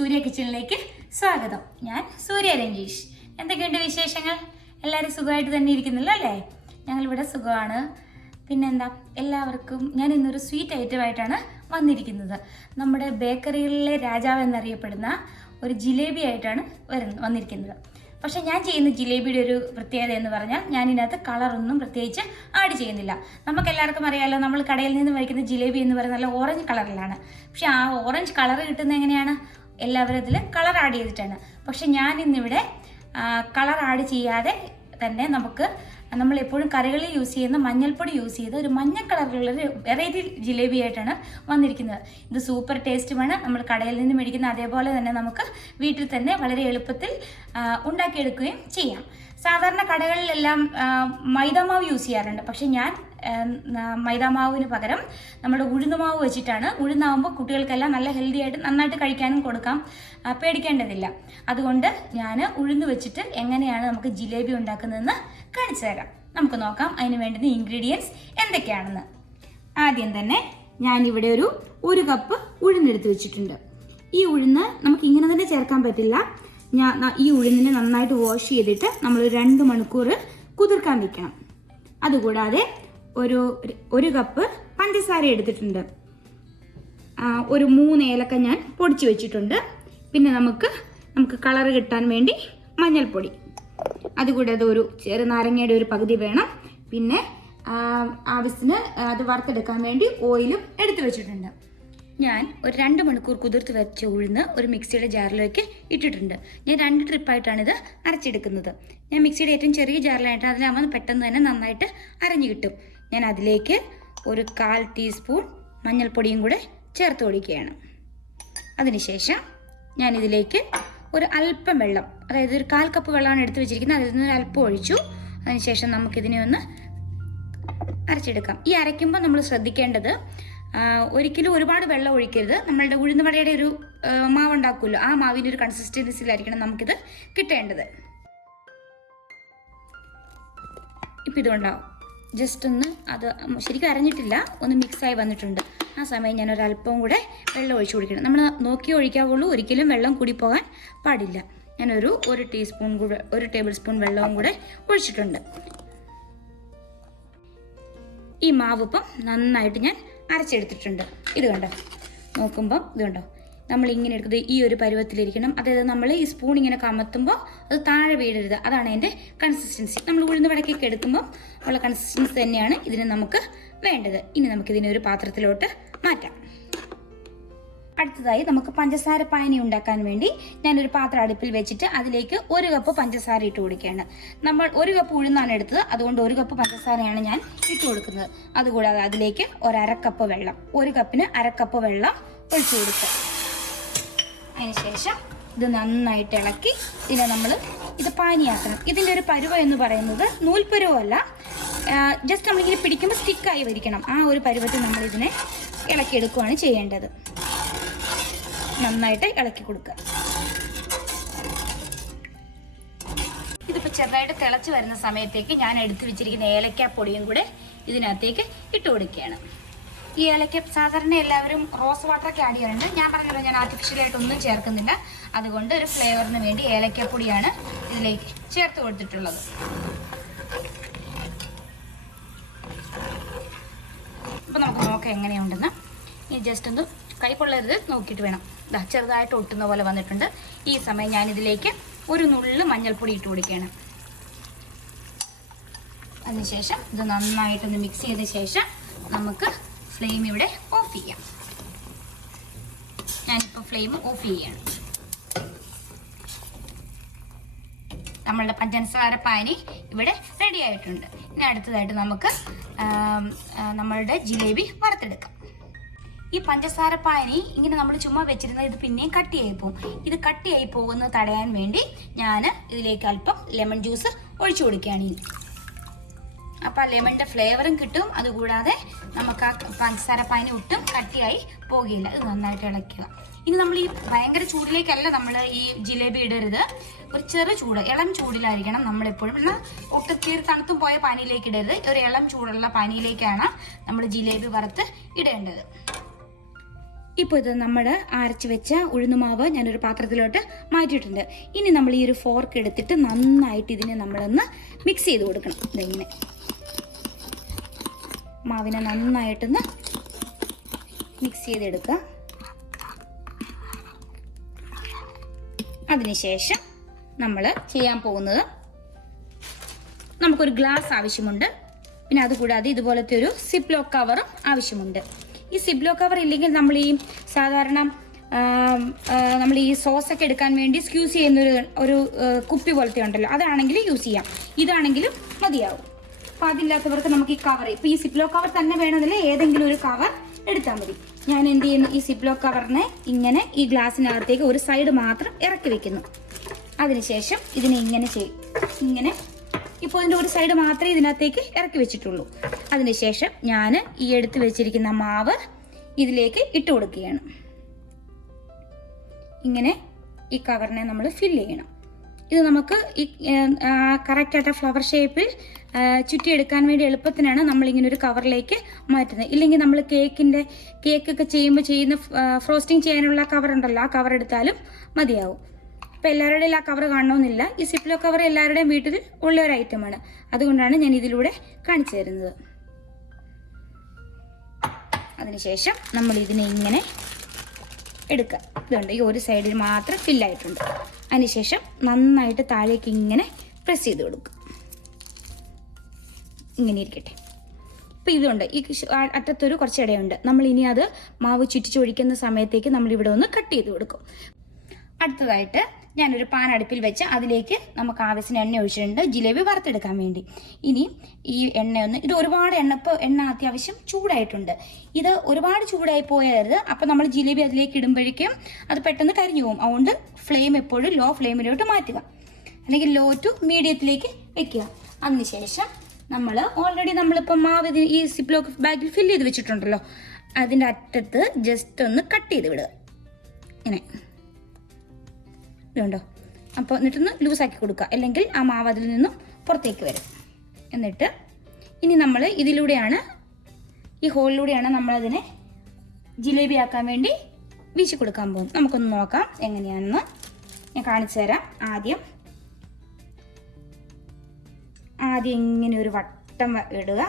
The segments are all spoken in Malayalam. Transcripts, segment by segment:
സൂര്യ കിച്ചണിലേക്ക് സ്വാഗതം. ഞാൻ സൂര്യ രഞ്ജീഷ്. എന്തൊക്കെയുണ്ട് വിശേഷങ്ങൾ? എല്ലാവരും സുഖമായിട്ട് തന്നെ ഇരിക്കുന്നില്ല അല്ലേ? ഞങ്ങളിവിടെ സുഖമാണ്. പിന്നെന്താ, എല്ലാവർക്കും ഞാൻ ഇന്നൊരു സ്വീറ്റ് ഐറ്റമായിട്ടാണ് വന്നിരിക്കുന്നത്. നമ്മുടെ ബേക്കറികളിലെ രാജാവ് എന്നറിയപ്പെടുന്ന ഒരു ജിലേബി ആയിട്ടാണ് വന്നിരിക്കുന്നത്. പക്ഷെ ഞാൻ ചെയ്യുന്ന ജിലേബിയുടെ ഒരു പ്രത്യേകത എന്ന് പറഞ്ഞാൽ ഞാൻ ഇതിനകത്ത് കളറൊന്നും പ്രത്യേകിച്ച് ആഡ് ചെയ്യുന്നില്ല. നമുക്കെല്ലാവർക്കും അറിയാമല്ലോ, നമ്മൾ കടയിൽ നിന്ന് മേടിക്കുന്ന ജിലേബി എന്ന് പറയുന്നത് നല്ല ഓറഞ്ച് കളറിലാണ്. പക്ഷെ ആ ഓറഞ്ച് കളർ കിട്ടുന്നത് എങ്ങനെയാണ്? എല്ലാവരും അതിൽ കളർ ആഡ് ചെയ്തിട്ടാണ്. പക്ഷെ ഞാൻ ഇന്നിവിടെ കളർ ആഡ് ചെയ്യാതെ തന്നെ നമ്മൾ എപ്പോഴും കറികളിൽ യൂസ് ചെയ്യുന്ന മഞ്ഞൾപ്പൊടി യൂസ് ചെയ്ത് ഒരു മഞ്ഞ കളറിലുള്ളൊരു വെറൈറ്റി ജിലേബി ആയിട്ടാണ് വന്നിരിക്കുന്നത്. ഇത് സൂപ്പർ ടേസ്റ്റുമാണ്. നമ്മൾ കടയിൽ നിന്ന് മേടിക്കുന്ന അതേപോലെ തന്നെ നമുക്ക് വീട്ടിൽ തന്നെ വളരെ എളുപ്പത്തിൽ ഉണ്ടാക്കിയെടുക്കുകയും ചെയ്യാം. സാധാരണ കടകളിലെല്ലാം മൈദാമാവ് യൂസ് ചെയ്യാറുണ്ട്. പക്ഷെ ഞാൻ മൈദാമാവിന് പകരം നമ്മുടെ ഉഴുന്നുമാവ് വെച്ചിട്ടാണ്. ഉഴുന്നാവുമ്പോൾ കുട്ടികൾക്കെല്ലാം നല്ല ഹെൽത്തി ആയിട്ട് നന്നായിട്ട് കഴിക്കാനും കൊടുക്കാം, പേടിക്കേണ്ടതില്ല. അതുകൊണ്ട് ഞാൻ ഉഴുന്ന് വെച്ചിട്ട് എങ്ങനെയാണ് നമുക്ക് ജിലേബി ഉണ്ടാക്കുന്നതെന്ന് കാണിച്ചു തരാം. നമുക്ക് നോക്കാം അതിന് വേണ്ടുന്ന ഇൻഗ്രീഡിയൻസ് എന്തൊക്കെയാണെന്ന്. ആദ്യം തന്നെ ഞാനിവിടെ ഒരു കപ്പ് ഉഴുന്നെടുത്ത് വെച്ചിട്ടുണ്ട്. ഈ ഉഴുന്ന് നമുക്ക് ഇങ്ങനെ തന്നെ ചേർക്കാൻ പറ്റില്ല. ഈ ഉഴുന്നിനെ നന്നായിട്ട് വാഷ് ചെയ്തിട്ട് നമ്മൾ 2 മണിക്കൂർ കുതിർക്കാൻ വെക്കണം. അതുകൂടാതെ ഒരു കപ്പ് പഞ്ചസാര എടുത്തിട്ടുണ്ട്. ഒരു 3 ഏലക്ക ഞാൻ പൊടിച്ചു വെച്ചിട്ടുണ്ട്. പിന്നെ നമുക്ക് കളർ കിട്ടാൻ വേണ്ടി മഞ്ഞൾപ്പൊടി, അതുകൂടാതെ ഒരു ചെറുനാരങ്ങയുടെ ഒരു പകുതി വേണം. പിന്നെ ആവശ്യത്തിന് അത് വറുത്തെടുക്കാൻ വേണ്ടി ഓയിലും എടുത്തു വെച്ചിട്ടുണ്ട്. ഞാൻ ഒരു 2 മണിക്കൂർ കുതിർത്ത് വെച്ച ഉഴുന്ന് ഒരു മിക്സിയുടെ ജാറിലേക്ക് ഇട്ടിട്ടുണ്ട്. ഞാൻ 2 ട്രിപ്പായിട്ടാണ് ഇത് അരച്ചെടുക്കുന്നത്. ഞാൻ മിക്സിയുടെ ഏറ്റവും ചെറിയ ജാറിലായിട്ട് അതിലാകുമ്പോൾ പെട്ടെന്ന് തന്നെ നന്നായിട്ട് അരഞ്ഞു കിട്ടും. ഞാൻ അതിലേക്ക് ഒരു 1/4 ടീസ്പൂൺ മഞ്ഞൾപ്പൊടിയും കൂടെ ചേർത്ത് കൊടുക്കുകയാണ്. അതിനുശേഷം ഞാനിതിലേക്ക് ഒരു അല്പം വെള്ളം, അതായത് ഒരു 1/4 കപ്പ് വെള്ളമാണ് എടുത്ത് വെച്ചിരിക്കുന്നത്. അതിൽ നിന്ന് അല്പം ഒഴിച്ചു. അതിനുശേഷം നമുക്കിതിനെ ഒന്ന് അരച്ചെടുക്കാം. ഈ അരയ്ക്കുമ്പോൾ നമ്മൾ ശ്രദ്ധിക്കേണ്ടത്, ഒരിക്കലും ഒരുപാട് വെള്ളം ഒഴിക്കരുത്. നമ്മളുടെ ഉഴുന്ന് വടയുടെ ഒരു മാവ് ഉണ്ടാക്കുമല്ലോ, ആ മാവിൻ്റെ ഒരു കൺസിസ്റ്റൻസിയിലായിരിക്കണം നമുക്കിത് കിട്ടേണ്ടത്. ഇപ്പം ഇതുണ്ടാവും ജസ്റ്റ് ഒന്ന് അത് ശരിക്കും അരഞ്ഞിട്ടില്ല, ഒന്ന് മിക്സായി വന്നിട്ടുണ്ട്. ആ സമയം ഞാൻ ഒരല്പം കൂടെ വെള്ളം ഒഴിച്ചു കൊടുക്കണം. നമ്മൾ നോക്കി ഒഴിക്കാവുള്ളൂ, ഒരിക്കലും വെള്ളം കൂടി പോകാൻ പാടില്ല. ഞാനൊരു 1 ടേബിൾ സ്പൂൺ വെള്ളവും കൂടെ ഒഴിച്ചിട്ടുണ്ട്. ഈ മാവ് ഇപ്പം നന്നായിട്ട് ഞാൻ അരച്ചെടുത്തിട്ടുണ്ട്. ഇത് കണ്ടോ, നോക്കുമ്പം ഇത് കണ്ടോ, നമ്മൾ ഇങ്ങനെ എടുക്കുന്നത് ഈ ഒരു പരുവത്തിലിരിക്കണം. അതായത് നമ്മൾ ഈ സ്പൂൺ ഇങ്ങനെ കമത്തുമ്പോൾ അത് താഴെ വീഴരുത്. അതാണ് അതിൻ്റെ കൺസിസ്റ്റൻസി. നമ്മൾ ഉഴുന്ന് വടക്കൊക്കെ എടുക്കുമ്പോൾ ഉള്ള കൺസിസ്റ്റൻസി തന്നെയാണ് ഇതിന് നമുക്ക് വേണ്ടത്. ഇനി നമുക്കിതിനെ ഒരു പാത്രത്തിലോട്ട് മാറ്റാം. അടുത്തതായി നമുക്ക് പഞ്ചസാര പാനി ഉണ്ടാക്കാൻ വേണ്ടി ഞാനൊരു പാത്രം അടുപ്പിൽ വെച്ചിട്ട് അതിലേക്ക് 1 കപ്പ് പഞ്ചസാര ഇട്ട് കൊടുക്കുകയാണ്. നമ്മൾ 1 കപ്പ് ഉഴുന്നാണ് എടുത്തത്, അതുകൊണ്ട് 1 കപ്പ് പഞ്ചസാരയാണ് ഞാൻ ഇട്ട് കൊടുക്കുന്നത്. അതുകൂടാതെ അതിലേക്ക് 1/2 കപ്പ് വെള്ളം, 1 കപ്പിന് 1/2 കപ്പ് വെള്ളം ഒഴിച്ചു കൊടുക്കുക. അതിനുശേഷം ഇത് നന്നായിട്ട് ഇളക്കി ഇത് പാനിയാക്കണം. ഇതിൻ്റെ ഒരു പരുവം എന്ന് പറയുന്നത് നൂൽപ്പരുവല്ല, ജസ്റ്റ് നമ്മളിങ്ങനെ പിടിക്കുമ്പോൾ സ്റ്റിക്കായി വരിക്കണം. ആ ഒരു പരുവത്തിൽ നമ്മളിതിനെ ഇളക്കിയെടുക്കുകയാണ് ചെയ്യേണ്ടത്. നന്നായിട്ട് ഇളക്കി കൊടുക്കുക. ഇതിപ്പോൾ ചെറുതായിട്ട് തിളച്ച് വരുന്ന സമയത്തേക്ക് ഞാൻ എടുത്തു വെച്ചിരിക്കുന്ന ഏലക്കാപ്പൊടിയും കൂടെ ഇതിനകത്തേക്ക് ഇട്ട് കൊടുക്കുകയാണ്. ഈ ഏലക്ക സാധാരണ എല്ലാവരും റോസ് വാട്ടറൊക്കെ ആഡ് ചെയ്യാറുണ്ട്. ഞാൻ പറഞ്ഞല്ലോ, ഞാൻ ആർട്ടിഫിഷ്യലായിട്ടൊന്നും ചേർക്കുന്നില്ല. അതുകൊണ്ട് ഒരു ഫ്ലേവറിന് വേണ്ടി ഏലക്കപ്പൊടിയാണ് ഇതിലേക്ക് ചേർത്ത് കൊടുത്തിട്ടുള്ളത്. അപ്പോൾ നമുക്ക് നോക്കാം എങ്ങനെയുണ്ടെന്ന്. ഇനി ജസ്റ്റ് ഒന്ന് കൈ പൊള്ളരുത്, നോക്കിയിട്ട് വേണം. ചെറുതായിട്ട് ഒട്ടുന്ന പോലെ വന്നിട്ടുണ്ട്. ഈ സമയം ഞാനിതിലേക്ക് ഒരു നുള്ള് മഞ്ഞൾപ്പൊടി ഇട്ട് കൊടുക്കുകയാണ്. അതിനുശേഷം ഇത് നന്നായിട്ടൊന്ന് മിക്സ് ചെയ്ത ശേഷം നമുക്ക് ഫ്ലെയിം ഇവിടെ ഓഫ് ചെയ്യാം. ഞാനിപ്പോൾ ഫ്ലെയിം ഓഫ് ചെയ്യാണ്. നമ്മളുടെ പഞ്ചസാര പാനി ഇവിടെ റെഡി ആയിട്ടുണ്ട്. ഇനി അടുത്തതായിട്ട് നമുക്ക് നമ്മളുടെ ജിലേബി വറുത്തെടുക്കാം. ഈ പഞ്ചസാര പാനി ഇങ്ങനെ നമ്മൾ ചുമ്മാ വെച്ചിരുന്നത് ഇത് പിന്നെയും കട്ടിയായി പോകും. ഇത് കട്ടിയായി പോകുന്നത് തടയാൻ വേണ്ടി ഞാൻ ഇതിലേക്ക് അല്പം ലെമൺ ജ്യൂസ് ഒഴിച്ചു കൊടുക്കുകയാണ്. അപ്പോൾ ആ ലെമണിൻ്റെ ഫ്ലേവറും കിട്ടും. അതുകൂടാതെ നമുക്ക് ആ പഞ്ചസാര പാനി ഒട്ടും കട്ടിയായി പോകില്ല. ഇത് നന്നായിട്ട് ഇളക്കുക. ഇനി നമ്മൾ ഈ ഭയങ്കര ചൂടിലേക്കല്ല നമ്മൾ ഈ ജിലേബി ഇടരുത്. ഒരു ചെറു ചൂട്, ഇളം ചൂടിലായിരിക്കണം നമ്മളെപ്പോഴും. എന്നാൽ ഒട്ടും തീരെ തണുത്തും പോയ പാനിയിലേക്ക് ഇടരുത്. ഒരു ഇളം ചൂടുള്ള പാനിയിലേക്കാണ് നമ്മൾ ജിലേബി വറുത്ത് ഇടേണ്ടത്. ഇപ്പോൾ ഇത് നമ്മൾ അരച്ച് വെച്ച ഉഴുന്നുമാവ് ഞാനൊരു പാത്രത്തിലോട്ട് മാറ്റിയിട്ടുണ്ട്. ഇനി നമ്മൾ ഈ ഒരു ഫോർക്ക് എടുത്തിട്ട് നന്നായിട്ട് ഇതിനെ നമ്മളൊന്ന് മിക്സ് ചെയ്ത് കൊടുക്കണം. ഇതെങ്ങനെ മാവിനെ നന്നായിട്ടൊന്ന് മിക്സ് ചെയ്തെടുക്കുക. അതിനുശേഷം നമ്മൾ ചെയ്യാൻ പോകുന്നത്, നമുക്കൊരു ഗ്ലാസ് ആവശ്യമുണ്ട്. പിന്നെ അതുകൂടാതെ ഇതുപോലത്തെ ഒരു സിപ്ലോ കവറും ആവശ്യമുണ്ട്. ഈ സിപ്ലോ കവർ ഇല്ലെങ്കിൽ നമ്മൾ ഈ സാധാരണ നമ്മൾ ഈ സോസൊക്കെ എടുക്കാൻ വേണ്ടി സ്ക്യൂസ് ചെയ്യുന്ന ഒരു കുപ്പി പോലത്തെ ഉണ്ടല്ലോ, അതാണെങ്കിൽ യൂസ് ചെയ്യാം. ഇതാണെങ്കിലും മതിയാവും. അപ്പം അതില്ലാത്തവർക്ക് നമുക്ക് ഈ കവർ, ഇപ്പം ഈ സിപ്ലോ കവർ തന്നെ വേണമെന്നില്ല, ഏതെങ്കിലും ഒരു കവർ എടുത്താൽ മതി. ഞാൻ എന്ത് ചെയ്യുന്നു, ഈ സിപ്ലോ കവറിനെ ഇങ്ങനെ ഈ ഗ്ലാസ്സിനകത്തേക്ക് ഒരു സൈഡ് മാത്രം ഇറക്കി വെക്കുന്നു. അതിനുശേഷം ഇതിനെ ഇങ്ങനെ ചെയ്യും. ഇങ്ങനെ ഇപ്പോൾ ഇതിൻ്റെ ഒരു സൈഡ് മാത്രമേ ഇതിനകത്തേക്ക് ഇറക്കി വെച്ചിട്ടുള്ളൂ. അതിനുശേഷം ഞാൻ ഈ എടുത്ത് വെച്ചിരിക്കുന്ന മാവ് ഇതിലേക്ക് ഇട്ട് കൊടുക്കുകയാണ്. ഇങ്ങനെ ഈ കവറിനെ നമ്മൾ ഫില്ല് ചെയ്യണം. ഇത് നമുക്ക് ഈ കറക്റ്റായിട്ട് ഫ്ലവർ ഷേപ്പിൽ ചുറ്റിയെടുക്കാൻ വേണ്ടി എളുപ്പത്തിനാണ് നമ്മളിങ്ങനെ ഒരു കവറിലേക്ക് മാറ്റുന്നത്. ഇല്ലെങ്കിൽ നമ്മൾ കേക്കൊക്കെ ചെയ്യുമ്പോൾ ചെയ്യുന്ന ഫ്രോസ്റ്റിംഗ് ചെയ്യാനുള്ള കവർ ഉണ്ടല്ലോ, ആ കവർ എടുത്താലും മതിയാവും. അപ്പോൾ എല്ലാവരുടെയും ആ കവർ കാണണമെന്നില്ല. ഈ സിപ്ലോ കവർ എല്ലാവരുടെയും വീട്ടിൽ ഉള്ള ഒരു ഐറ്റമാണ്. അതുകൊണ്ടാണ് ഞാൻ ഇതിലൂടെ കാണിച്ചു തരുന്നത്. അതിനുശേഷം നമ്മൾ ഇതിനെ ഇങ്ങനെ എടുക്കുക. ഇതുണ്ട്, ഈ ഒരു സൈഡിൽ മാത്രം ഫില്ലായിട്ടുണ്ട്. അതിനുശേഷം നന്നായിട്ട് താഴേക്ക് ഇങ്ങനെ പ്രസ് ചെയ്ത് കൊടുക്കുക. ഇങ്ങനെ ഇരിക്കട്ടെ. ഇപ്പം ഇതുണ്ട്, ഈ അറ്റത്തൊരു കുറച്ച് ഇടയുണ്ട്. നമ്മൾ ഇനി അത് മാവ് ചുറ്റിച്ചൊഴിക്കുന്ന സമയത്തേക്ക് നമ്മളിവിടെ ഒന്ന് കട്ട് ചെയ്ത് കൊടുക്കും. അടുത്തതായിട്ട് ഞാനൊരു പാൻ അടുപ്പിൽ വെച്ച് അതിലേക്ക് നമുക്ക് ആവശ്യത്തിന് എണ്ണ ഒഴിച്ചിട്ടുണ്ട്, ജിലേബി വറുത്തെടുക്കാൻ വേണ്ടി. ഇനി ഈ ഇത് ഒരുപാട് എണ്ണ അത്യാവശ്യം ചൂടായിട്ടുണ്ട്. ഇത് ഒരുപാട് ചൂടായി പോയരുത്. അപ്പം നമ്മൾ ജിലേബി അതിലേക്ക് ഇടുമ്പോഴേക്കും അത് പെട്ടെന്ന് കരിഞ്ഞു പോകും. അതുകൊണ്ട് ഫ്ലെയിം എപ്പോഴും ലോ ഫ്ലെയിമിലോട്ട് മാറ്റുക, അല്ലെങ്കിൽ ലോ ടു മീഡിയത്തിലേക്ക് വെക്കുക. അതിനുശേഷം നമ്മളിപ്പം മാവ് ഈ സിപ്ലോക്ക് ബാഗിൽ ഫില്ല് ചെയ്ത് വെച്ചിട്ടുണ്ടല്ലോ, അതിൻ്റെ അറ്റത്ത് ജസ്റ്റ് ഒന്ന് കട്ട് ചെയ്ത് വിടുക. ഇങ്ങനെ ഇതുണ്ടോ. അപ്പോൾ എന്നിട്ടൊന്ന് ലൂസാക്കി കൊടുക്കുക, അല്ലെങ്കിൽ ആ മാവ് അതിൽ നിന്നും പുറത്തേക്ക് വരും. എന്നിട്ട് ഇനി നമ്മൾ ഈ ഹോളിലൂടെയാണ് നമ്മളതിനെ ജിലേബി ആക്കാൻ വേണ്ടി വീശി കൊടുക്കാൻ പോകും. നമുക്കൊന്ന് നോക്കാം എങ്ങനെയാണെന്ന് ഞാൻ കാണിച്ചു തരാം. ആദ്യം ഇങ്ങനെ ഒരു വട്ടം ഇടുക,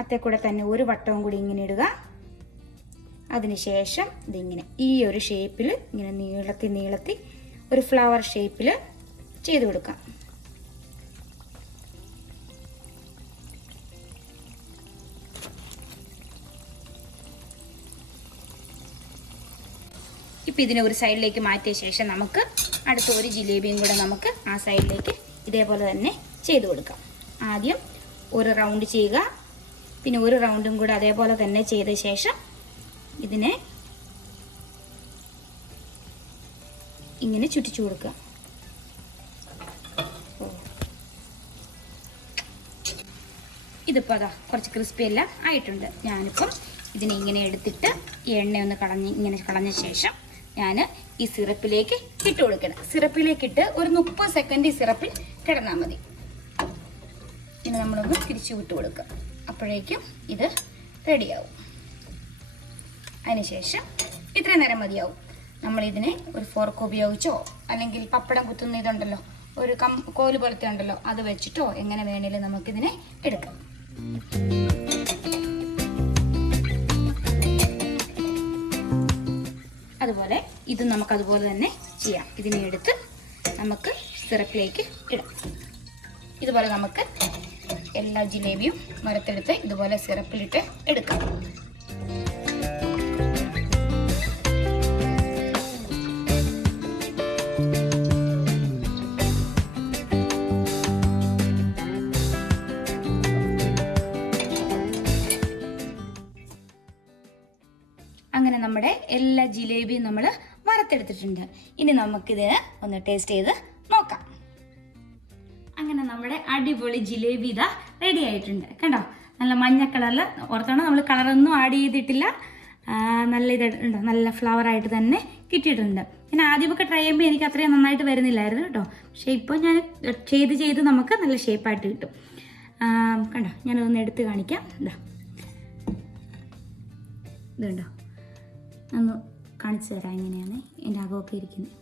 അത്തേ കൂടെ തന്നെ ഒരു വട്ടവും കൂടി ഇങ്ങനെ ഇടുക. അതിനുശേഷം ഇതിങ്ങനെ ഈ ഒരു ഷേപ്പിൽ ഇങ്ങനെ നീളത്തി ഒരു ഫ്ലവർ ഷേപ്പിൽ ചെയ്ത് കൊടുക്കാം. ഇപ്പം ഇതിനെ ഒരു സൈഡിലേക്ക് മാറ്റിയ ശേഷം നമുക്ക് അടുത്ത ഒരു ജിലേബിയും കൂടെ നമുക്ക് ആ സൈഡിലേക്ക് ഇതേപോലെ തന്നെ ചെയ്ത് കൊടുക്കാം. ആദ്യം ഒരു റൗണ്ട് ചെയ്യുക, പിന്നെ ഒരു റൗണ്ടും കൂടെ അതേപോലെ തന്നെ ചെയ്ത ശേഷം ഇതിനെ ഇങ്ങനെ ചുറ്റിച്ചു കൊടുക്കുക. ഇതിപ്പോൾ അതാ കുറച്ച് ക്രിസ്പി എല്ലാം ആയിട്ടുണ്ട്. ഞാനിപ്പം ഇതിനെ ഇങ്ങനെ എടുത്തിട്ട് ഈ എണ്ണയൊന്ന് കളഞ്ഞ ശേഷം ഞാൻ ഈ സിറപ്പിലേക്ക് ഇട്ട് കൊടുക്കണം. സിറപ്പിലേക്കിട്ട് ഒരു 30 സെക്കൻഡ് ഈ സിറപ്പിൽ കിടന്നാൽ മതി. ഇനി നമ്മളൊന്ന് തിരിച്ചു വിട്ട് കൊടുക്കുക. അപ്പോഴേക്കും ഇത് റെഡിയാവും. അതിനുശേഷം ഇത്രയും നേരം മതിയാവും. നമ്മളിതിനെ ഒരു ഫോർക്ക് ഉപയോഗിച്ചോ, അല്ലെങ്കിൽ പപ്പടം കുത്തുന്ന ഇതുണ്ടല്ലോ, ഒരു കോല് പോലത്തെ ഉണ്ടല്ലോ, അത് വെച്ചിട്ടോ എങ്ങനെ വേണേലും നമുക്കിതിനെ എടുക്കാം. അതുപോലെ ഇത് നമുക്കതുപോലെ തന്നെ ചെയ്യാം. ഇതിനെ എടുത്ത് നമുക്ക് സിറപ്പിലേക്ക് ഇടാം. ഇതുപോലെ നമുക്ക് എല്ലാ ജിലേബിയും വറുത്തെടുത്ത് ഇതുപോലെ സിറപ്പിലിട്ട് എടുക്കാം. അങ്ങനെ നമ്മുടെ എല്ലാ ജിലേബിയും നമ്മൾ വറുത്തെടുത്തിട്ടുണ്ട്. ഇനി നമുക്കിത് ഒന്ന് ടേസ്റ്റ് ചെയ്ത് നോക്കാം. അങ്ങനെ നമ്മുടെ അടിപൊളി ജിലേബി ഇതാ റെഡി ആയിട്ടുണ്ട്. കണ്ടോ, നല്ല മഞ്ഞ കളറിൽ. ഓർത്താണ് നമ്മൾ കളറൊന്നും ആഡ് ചെയ്തിട്ടില്ല. നല്ല ഇതുണ്ടോ, നല്ല ഫ്ലവറായിട്ട് തന്നെ കിട്ടിയിട്ടുണ്ട്. ഞാൻ ആദ്യമൊക്കെ ട്രൈ ചെയ്യുമ്പോൾ എനിക്ക് അത്രയും നന്നായിട്ട് വരുന്നില്ലായിരുന്നു കേട്ടോ. പക്ഷേ ഇപ്പോൾ ഞാൻ ചെയ്ത് നമുക്ക് നല്ല ഷേപ്പായിട്ട് കിട്ടും. കണ്ടോ, ഞാനതൊന്ന് എടുത്ത് കാണിക്കാം. ഇതുണ്ടോ, ഒന്ന് കാണിച്ചു തരാം എങ്ങനെയാണ് എൻ്റെ അകമൊക്കെ ഇരിക്കുന്നത്.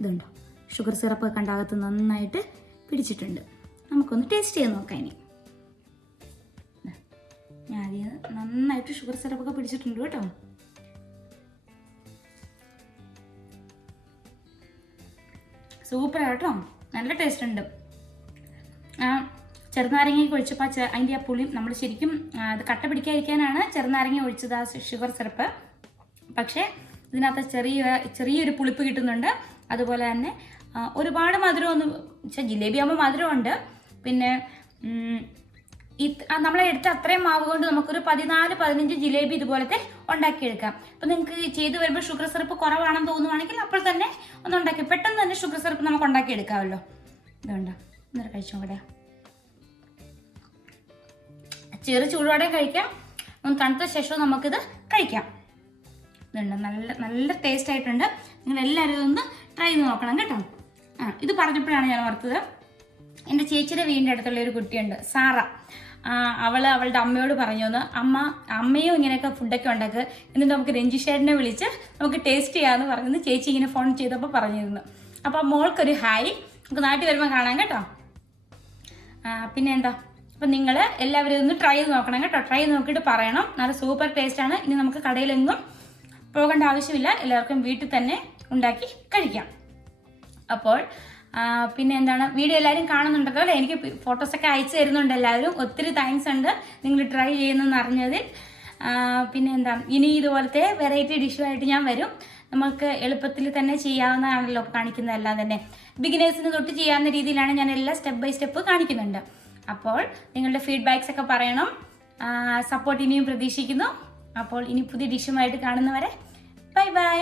ഇതുണ്ടോ, ഷുഗർ സിറപ്പ് കണ്ടകത്ത് നന്നായിട്ട് പിടിച്ചിട്ടുണ്ട്. നമുക്കൊന്ന് ടേസ്റ്റ് ചെയ്ത് നോക്കാം. ഇനി ഞാൻ ആദ്യം നന്നായിട്ട് ഷുഗർ സിറപ്പൊക്കെ പിടിച്ചിട്ടുണ്ട് കേട്ടോ. സൂപ്പർ കേട്ടോ, നല്ല ടേസ്റ്റ് ഉണ്ട്. ചെറുനാരങ്ങയൊക്കെ ഒഴിച്ചപ്പോൾ അതിൻ്റെ ആ പുളി നമ്മൾ ശരിക്കും അത് കട്ട പിടിക്കാതിരിക്കാനാണ് ചെറുനാരങ്ങ ഒഴിച്ചത് ആ ഷുഗർ സിറപ്പ്. പക്ഷേ ഇതിനകത്ത് ചെറിയൊരു പുളിപ്പ് കിട്ടുന്നുണ്ട്. അതുപോലെ തന്നെ ഒരുപാട് മധുരമൊന്നും, ജിലേബി ആകുമ്പോൾ മധുരമുണ്ട്. പിന്നെ നമ്മളെ എടുത്ത് അത്രയും മാവ് കൊണ്ട് നമുക്കൊരു 14-15 ജിലേബി ഇതുപോലത്തെ ഉണ്ടാക്കിയെടുക്കാം. അപ്പം നിങ്ങൾക്ക് ചെയ്ത് വരുമ്പോൾ ഷുഗർ സിറപ്പ് കുറവാണെന്ന് തോന്നുവാണെങ്കിൽ അപ്പോൾ തന്നെ ഒന്ന് ഉണ്ടാക്കി പെട്ടെന്ന് തന്നെ ഷുഗർ സിറപ്പ് നമുക്ക് ഉണ്ടാക്കിയെടുക്കാമല്ലോ. ഇതുണ്ടോ, എന്നിട്ട് കഴിച്ചോ കൂടെ. ചൂടോടെ കഴിക്കാം, ഒന്ന് തണുത്ത ശേഷം നമുക്കിത് കഴിക്കാം. ഇതുണ്ട്, നല്ല ടേസ്റ്റ് ആയിട്ടുണ്ട്. നിങ്ങൾ എല്ലാവരും ഇതൊന്ന് ട്രൈ ചെയ്ത് നോക്കണം കേട്ടോ. ഇത് പറഞ്ഞപ്പോഴാണ് ഞാൻ ഓർത്തത്, എൻ്റെ ചേച്ചിയുടെ വീടിൻ്റെ അടുത്തുള്ള ഒരു കുട്ടിയുണ്ട്, സാറ. അവളുടെ അമ്മയോട് പറഞ്ഞു എന്ന്, അമ്മയും ഇങ്ങനെയൊക്കെ ഫുഡൊക്കെ ഉണ്ടാക്കുക, എന്നിട്ട് നമുക്ക് രഞ്ജിഷേട്ടനെ വിളിച്ച് നമുക്ക് ടേസ്റ്റ് ചെയ്യാമെന്ന് പറഞ്ഞത് ചേച്ചി ഇങ്ങനെ ഫോൺ ചെയ്തപ്പോൾ പറഞ്ഞിരുന്നു. അപ്പോൾ മോൾക്കൊരു ഹായ്, നമുക്ക് നാട്ടിൽ വരുമ്പോൾ കാണാം കേട്ടോ. പിന്നെ എന്താ, അപ്പം നിങ്ങൾ എല്ലാവരും ഒന്ന് ട്രൈ ചെയ്ത് നോക്കണം കേട്ടോ. ട്രൈ ചെയ്ത് നോക്കിയിട്ട് പറയണം, നല്ല സൂപ്പർ ടേസ്റ്റാണ്. ഇനി നമുക്ക് കടയിലെങ്ങും പോകേണ്ട ആവശ്യമില്ല, എല്ലാവർക്കും വീട്ടിൽ തന്നെ ഉണ്ടാക്കി കഴിക്കാം. അപ്പോൾ പിന്നെ എന്താണ്, വീഡിയോ എല്ലാവരും കാണുന്നുണ്ടല്ലോ അല്ലേ? എനിക്ക് ഫോട്ടോസൊക്കെ അയച്ചു തരുന്നുണ്ട് എല്ലാവരും. ഒത്തിരി താങ്ക്സ് ഉണ്ട് നിങ്ങൾ ട്രൈ ചെയ്യുന്നെന്ന് അറിഞ്ഞതിൽ. പിന്നെ എന്താ, ഇനി ഇതുപോലത്തെ വെറൈറ്റി ഡിഷുമായിട്ട് ഞാൻ വരും. നമുക്ക് എളുപ്പത്തിൽ തന്നെ ചെയ്യാവുന്നതാണല്ലോ കാണിക്കുന്നതെല്ലാം തന്നെ. ബിഗിനേഴ്സിന് തൊട്ട് ചെയ്യാവുന്ന രീതിയിലാണ് ഞാൻ എല്ലാം സ്റ്റെപ്പ് ബൈ സ്റ്റെപ്പ് കാണിക്കുന്നുണ്ട്. അപ്പോൾ നിങ്ങളുടെ ഫീഡ്ബാക്സ് ഒക്കെ പറയണം. സപ്പോർട്ട് ഇനിയും പ്രതീക്ഷിക്കുന്നു. അപ്പോൾ ഇനി പുതിയ ഡിഷുമായിട്ട് കാണുന്നവരെ ബൈ ബൈ.